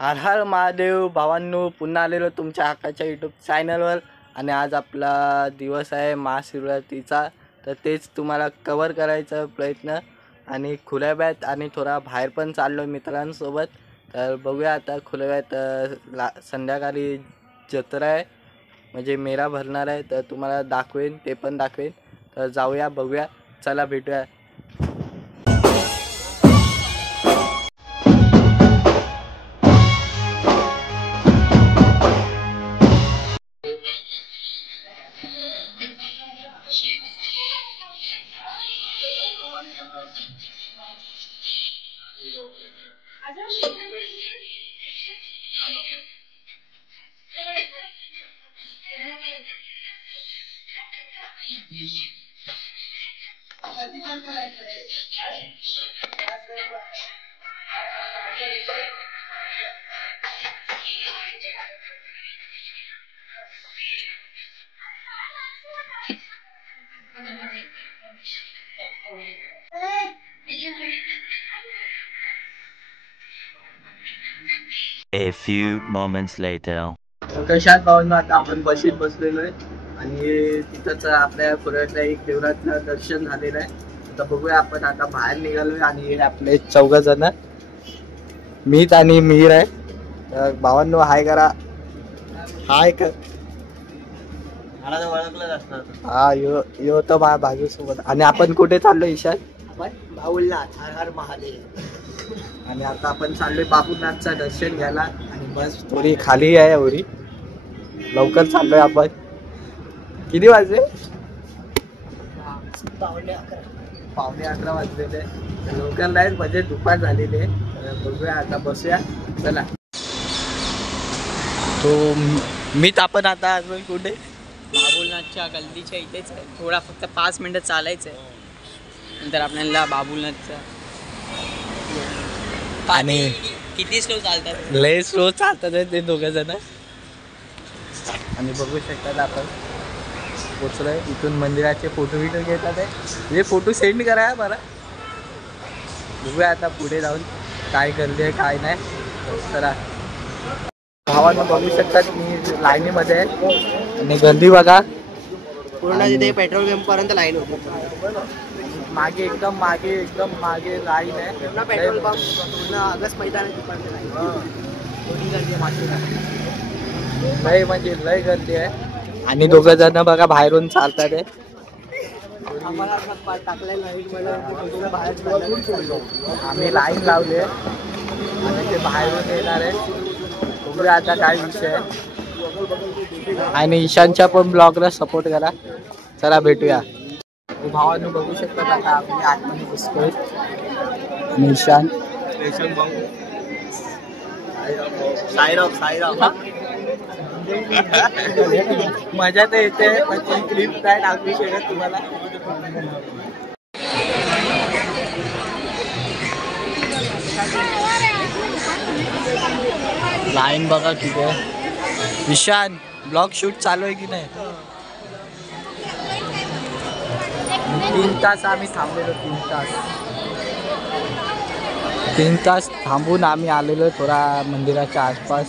हर हर महादेव भावांनो, पुन्हा आलेलो तुमच्या हक्काच्या यूट्यूब चॅनलवर. आणि आज आपला दिवस आहे महाशिवरात्रीचा, तर तेच तुम्हाला कवर करायचा प्रयत्न. आणि खुल्या वेळात आणि थोडा बाहेर पण चाललो मित्रांसोबत. तर बघूया आता खुल्या वेळात संध्याकाळी जत्रा आहे, म्हणजे मेळा भरणार आहे, तर तुम्हाला दाखवेन, ते पण दाखवेन. तर जाऊया, बघूया, चला भेटूया. A few moments later. कशात भावना, आता आपण बशीत बसलेलो आहे आणि तिथंच आपल्या पुण्यातल्या एक देवळाचं दर्शन झालेलं आहे. तर बघूया, आपण आता बाहेर निघालोय आणि आपले 4 जण, मीच आणि मीर आहे. तर भावांनो हाय करा, हाय कर. मला तर ओळखलंच असतं. हा, यो तर माझ्या बाजूसोबत. आणि आपण कुठे चाललो ईशान? आपण बाहुलनाथ, हर हर महादेव. आणि आता आपण चाललोय बाबूनाथचं दर्शन घ्यायला. आणि बस थोडी खाली आहे एवढी, लवकर चाललोय आपण. किती वाजले? 11:15 वाजलेले. लवकर नाही म्हणजे दुपार झालेली आहे. बघूया आता, बसूया, चला. तो मीच आपण आता अजून कुठे? बाबुलनाथच्या गल्लीच्या इथेच आहे. थोडा फक्त 5 मिनिटं चालायचं आहे, नंतर आपल्याला बाबुलनाथचा. आणि किती स्लो चालतात, लय स्लो चालतात ते 2 जण. आणि बघू शकतात आपण पोचलोय. इथून मंदिराचे फोटो बिटो घेतात आहे, हे फोटो सेंड करा बरं. बघूया आता पुढे जाऊन काय गर्दी आहे काय नाही. चला भावांना बघू शकतात, मी लाईनीमध्ये आहे आणि गर्दी बघा पूर्ण तिथे पेट्रोल पंप पर्यंत लाईन होती. मागे एकदम मागे लाईन आहे. पूर्ण पेट्रोल पंप, पूर्ण ऑगस्ट मैदान लय म्हणजे लय गर्दी आहे. आणि 2 जण बघा बाहेरून चालतात आहे. आम्ही लाईन लावली आहे आणि ते बाहेरून येणार आहे. बघूया आता काय विषय आहे. आणि ईशानच्या पण ब्लॉगला सपोर्ट करा. चला भेटूया. भावानं बघू शकतात आता आपण आतमध्ये बसतोय. आणि ईशान मजा तर येते, पण ती क्लिप काय टाकू शकत तुम्हाला. लाईन बघा किती आहे. ईशान ब्लॉग शूट चालू आहे की नाही? 3 तास आम्ही थांबलेलो. 3 तास थांबून आम्ही आलेलो थोडा मंदिराच्या आसपास.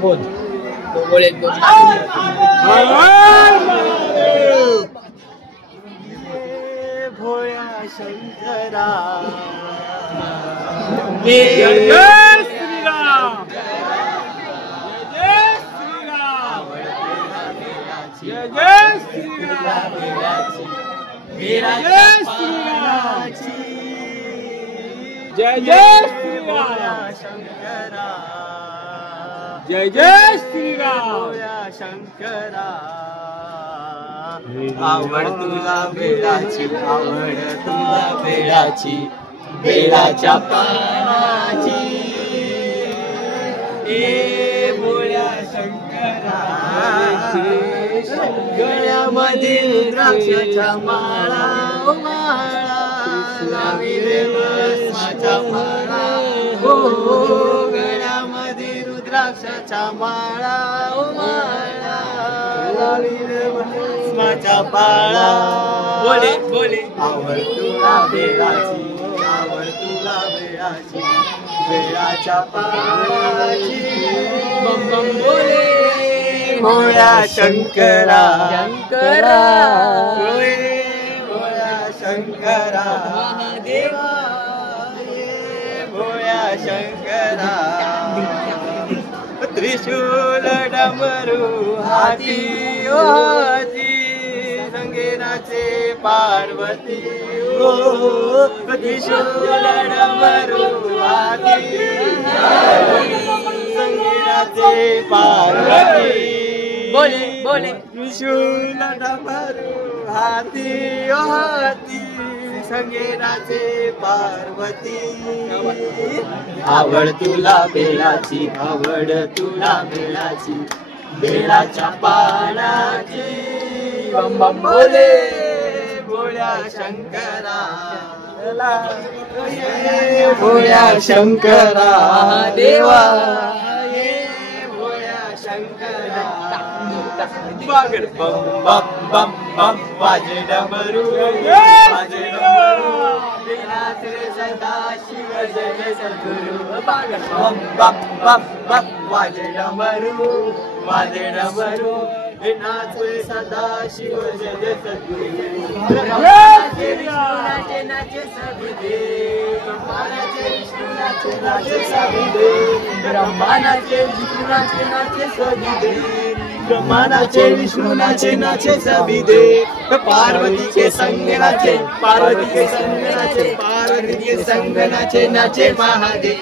बोल भोळ्या शंकरा, जय जय श्रीराम, जय जय श्रीराम, जय श्रीराम, जय जय श्रीराम, शंकरा, जय जय श्रीराम, शंकरा. आवड तुला बेळाची, आवड तुला बेळाची, बेळाच्या पानाची. ए भोळ्या शंकरा, गळ्यामधील द्राक्षाच्या माळा ओ माळा लावी रे भस्माच्या माळा हो गळ्यामध्ये रुद्राक्षाच्या माळा ओ माळा लावी रे भस्माच्या पाळा बोले बोले आवड तुला बेळाची आवड तुला बेळाची बेळाच्या पाळाची बम बम बोले भोळ्या शंकरा शंकरा भोळ्या शंकरा महादेवा ये भोळ्या शंकरा त्रिशूल डमरू हाती ओ हाती संगेनाचे पार्वती ओ त्रिशूल डमरू हाती संगेनाचे पार्वती बोले बोले त्रिशूल डमरू हाती ओ हाती संगेनाचे पार्वती आवड तुला बेळाची आवड तुला बेळाची बेळाच्या पानाची बम बम बोले भोळ्या शंकरा ये भोळ्या शंकरा देवा ये भोळ्या शंकरा बागड बम बम बम बम वाजे डमरू वाजे डमरू विनाश रे सदा शिव जय सद्गुरु बागड बम बम बम बम वाजे डमरू विनाश रे सदा शिव जय सद्गुरु नाचे नाचे सभी देव ब्रह्मानाचे विष्णुनाचे नाचे सभी देव ब्रह्मानाचे विष्णुनाचे नाचे सभी देव ब्रह्मानाचे विष्णुनाचे नाचे सभी देव पार्वती के संग नाचे पार्वती के संग नाचे पार्वती के संग नाचे नाचे महादेव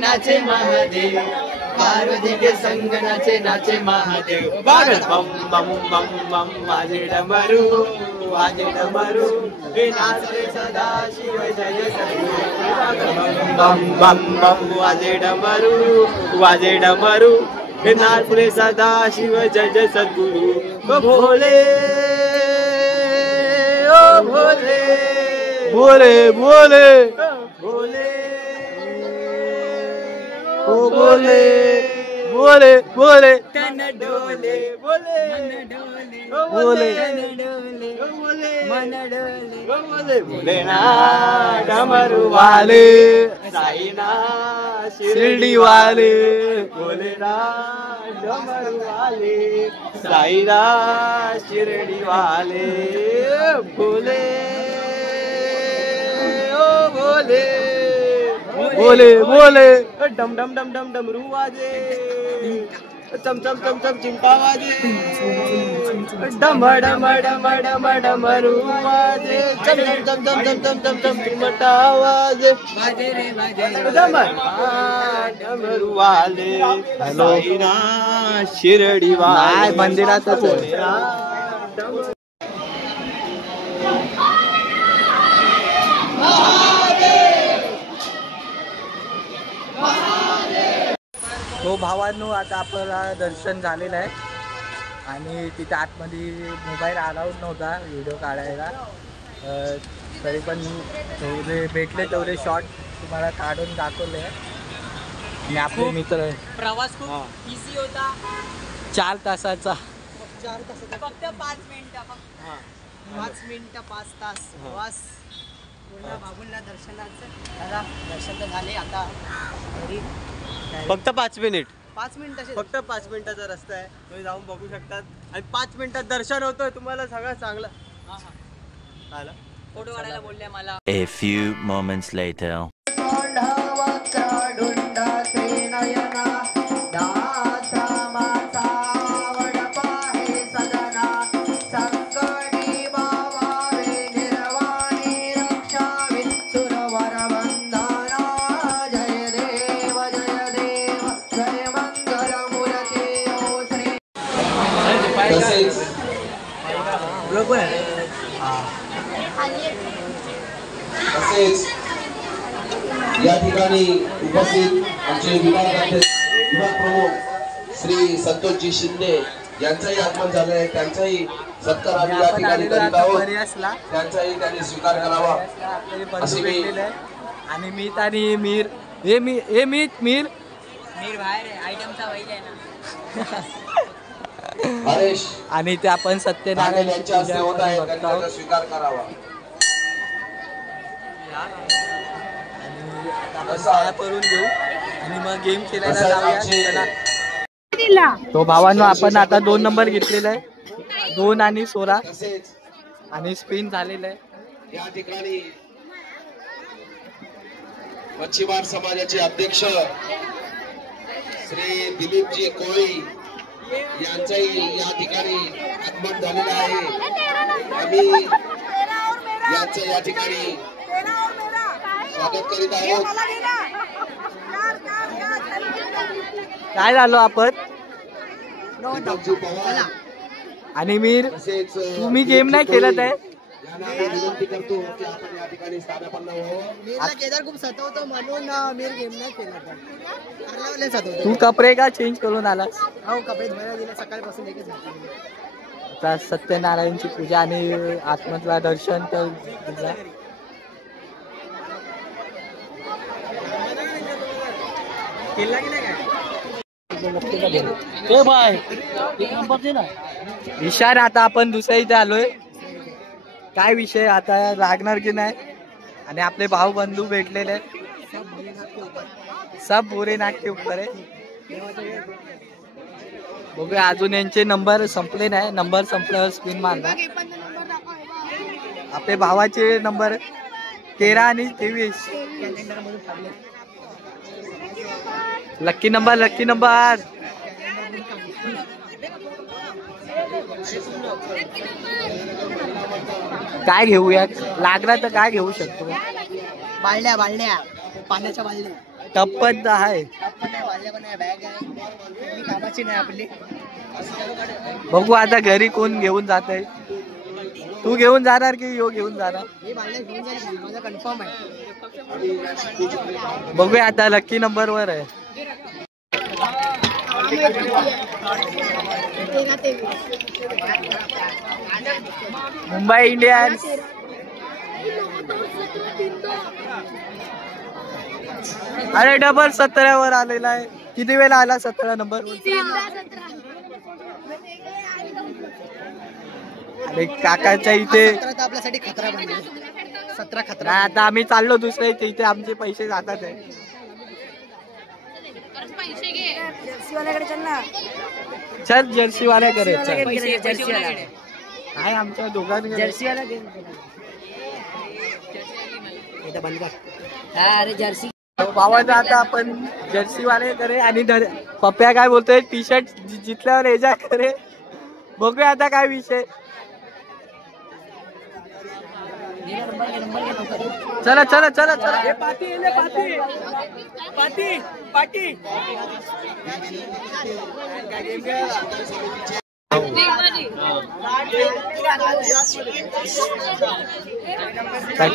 नाचे महादेव पार्वती के संग नाचे महादेव बागड बम बम बम बम वाजे डमरू नाच रे सदा शिव जय सद्गुरु बम बम बम वाजे डमरू नाच रे सदा शिव जय जय सद्गुरु ओ भोले ओ भोले भोले भोले भोले ओ भोले भोले भोले तन डोले भोले मन डोले भोले तन डोले भोले मन डोले भोले भोलेना डमरू वाले साईना शिर्डी वाले भोलेना डमरू वाले साईना शिर्डी वाले भोले ओ भोले बोले बोले डम डम डम डम डमरू वाजे चम चम चम चम चिंता वाजे डम डम डम डम डमरू वाजे चम चम चम चम चम चम चम चम चिमटा वाजे वाजे रे वाजे डम डमरू वाले साईना शिर्डी वाले मंदिरातच हो भावांनो आता आपल्याला दर्शन झालेलं आहे आणि तिथे आतमध्ये मोबाईल अलाउड नव्हता व्हिडिओ काढायला तरी पण जेवढे भेटले तेवढे शॉट तुम्हाला काढून दाखवले आणि आपले मित्र प्रवास खूप इझी होता 4 तासाचा 4 तासाचा फक्त 5 मिनिटं 5 मिनिटं 5 तास प्रवास पूर्ण बाबूंना दर्शनाचं दादा दर्शन तर झाले आता घरी फक्त 5 मिनिट 5 मिनिटं फक्त 5 मिनिटाचा रस्ता आहे तुम्ही जाऊन बघू शकतात आणि 5 मिनिटात दर्शन होतं तुम्हाला सगळं चांगलं आलं फोटो काढायला बोलले मला A few moments later. तसेच या ठिकाणी उपस्थित आमचे विभाग प्रमुख श्री संतोषजी शिंदे यांचंही आगमन झालंय, त्यांचाही सत्कार आम्ही या आपण ठिकाणी आलेलो करीत आता आहोत. बर्यासला. त्यांचाही त्यांनी स्वीकार करावा आपले बंधू अशी मी भेटलेले आहे. आणि मीत आणि मीर मीत मीर मीर बाहेर आहे, आयटमचा बैल आहे ना. हरेश आणि ते आपण पाटील सत्यनारायण यांच्या हस्ते होत आहे, त्यांनी बघतो. त्याचा स्वीकार करावा. आपण पाया पडून घेऊ आणि मग गेम खेळायला असं जाऊया. आमचे चला. तो भावांनो आपण आता 2 नंबर घेतलेला आहे, 2 आणि 16 तसेच आणि स्पिन झालेलं आहे. या ठिकाणी मच्छीमार समाजाचे अध्यक्ष श्री दिलीपजी कोळी यांचंही या ठिकाणी आगमन झालेलं आहे. आम्ही यांचं या ठिकाणी स्वागत करीत आहोत. काय झालो आपण दीपकजी पवार आणि मीर तसेच तुम्ही गेम नाही खेळत आहे. यांना आम्ही विनंती करतो की आपण या ठिकाणी स्थानापन्न व्हावं. मीरला केदार खूप सतवतो म्हणून मीर गेम नाही खेळत. सतवतो. तू कपडे का चेंज करून आलास? हो कपडे धुवायला दिले सकाळपासून एकच घातले. आता सत्यनारायणची पूजा आणि आत्मतला दर्शन तर झालं. केला की नाही काय? विशाल आता आपण दुसऱ्या इथे आलोय. काय विषय आता लागणार की नाही. आणि आपले भाऊ बंधू भेटलेले आहेत. सब भोलेनाथ के ऊपर आहे. बघूया अजून यांचे नंबर संपले नाही. नंबर संपल्यावर स्पिन मारला. आपले भावाचे नंबर 13 आणि 23. Lucky number lucky number. काय घेऊया? लागला तर काय घेऊ शकतो? बाळल्या बाळल्या पाण्याच्या बाळल्या. टप्पत आहे. बाळल्या पण आहे, बॅग आहे. कुठली कामाची नाही आपली. बघू आता घरी कोण घेऊन जात आहे. तू घेऊन जाणार की यो घेऊन जाणार? मी बाळल्या घेऊन जाईल, माझा कन्फर्म आहे. बघूया आता लक्की नंबर वर आहे. मुंबई इंडियन्स. अरे डबल 17 वर आलेला आहे. किती वेळा आला 17 नंबर? अरे काकाच्या इथे 17 तर आपल्यासाठी खतरा बनले. 17 खतरा. नाही आता आम्ही चाललो दुसऱ्या इथे. इथे आमचे पैसे जातात आहे. चल जर्सी वाल्याकडे चल. काय आमच्या दोघांकडे जर्सी आला बंद कर. अरे जर्सी भावाचं आता आपण जर्सी वाल्याकडे आणि पप्प्या काय बोलतोय टी शर्ट जितल्यावर एजा करे. बघूया आता काय विषय. चला चला चला चला.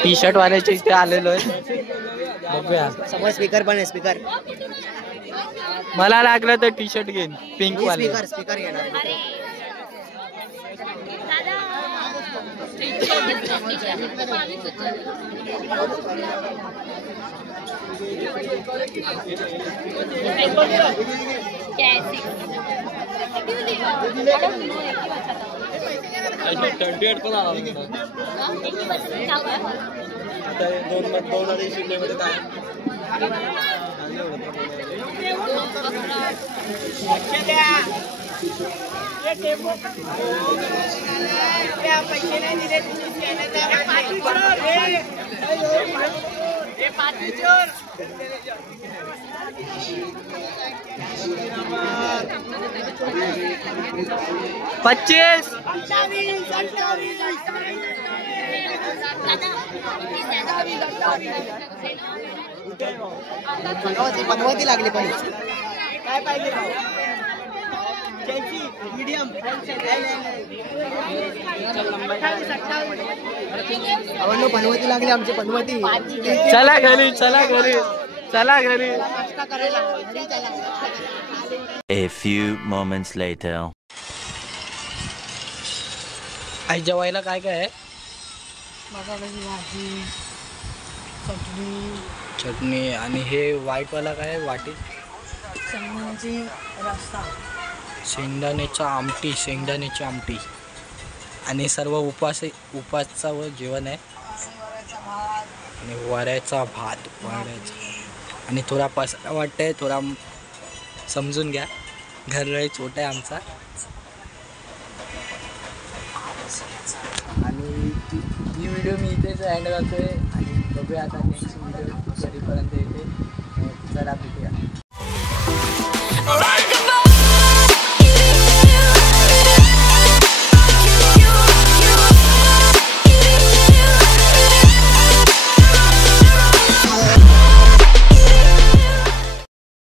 टी शर्ट वाल्याच्या इथे आलेलो आहे. बघूया. समोर स्पीकर पण आहे. स्पीकर मला लागलं तर टी शर्ट घेईन पिंक वाले. स्पीकर स्पीकर घेणार. पच्चीस. बनवती लागली पण काय पाहिजे मीडियम बनवती लागली आमची बनवती. चला घरी चला घरी चला घरी. A few moments later. आई जेवायला काय काय आहे? बटाट्याची भाजी, चटणी, चटणी आणि हे व्हाईटवाला काय आहे वाटीत? शेंगदाण्याची रस्सा, शेंगदाण्याची आमटी आणि सर्व उपासचा व जेवण आहे वड्याचा भात. आणि वऱ्याचा भात आणि थोडा पसारा वाटतंय, थोडा समजून घ्या, घर लय छोटा आहे आमचा. आणि ही व्हिडिओ मी इथेच एंड करतोय आणि बघूया आता नेक्स्ट व्हिडिओ कधीपर्यंत येते. चला भेटूया.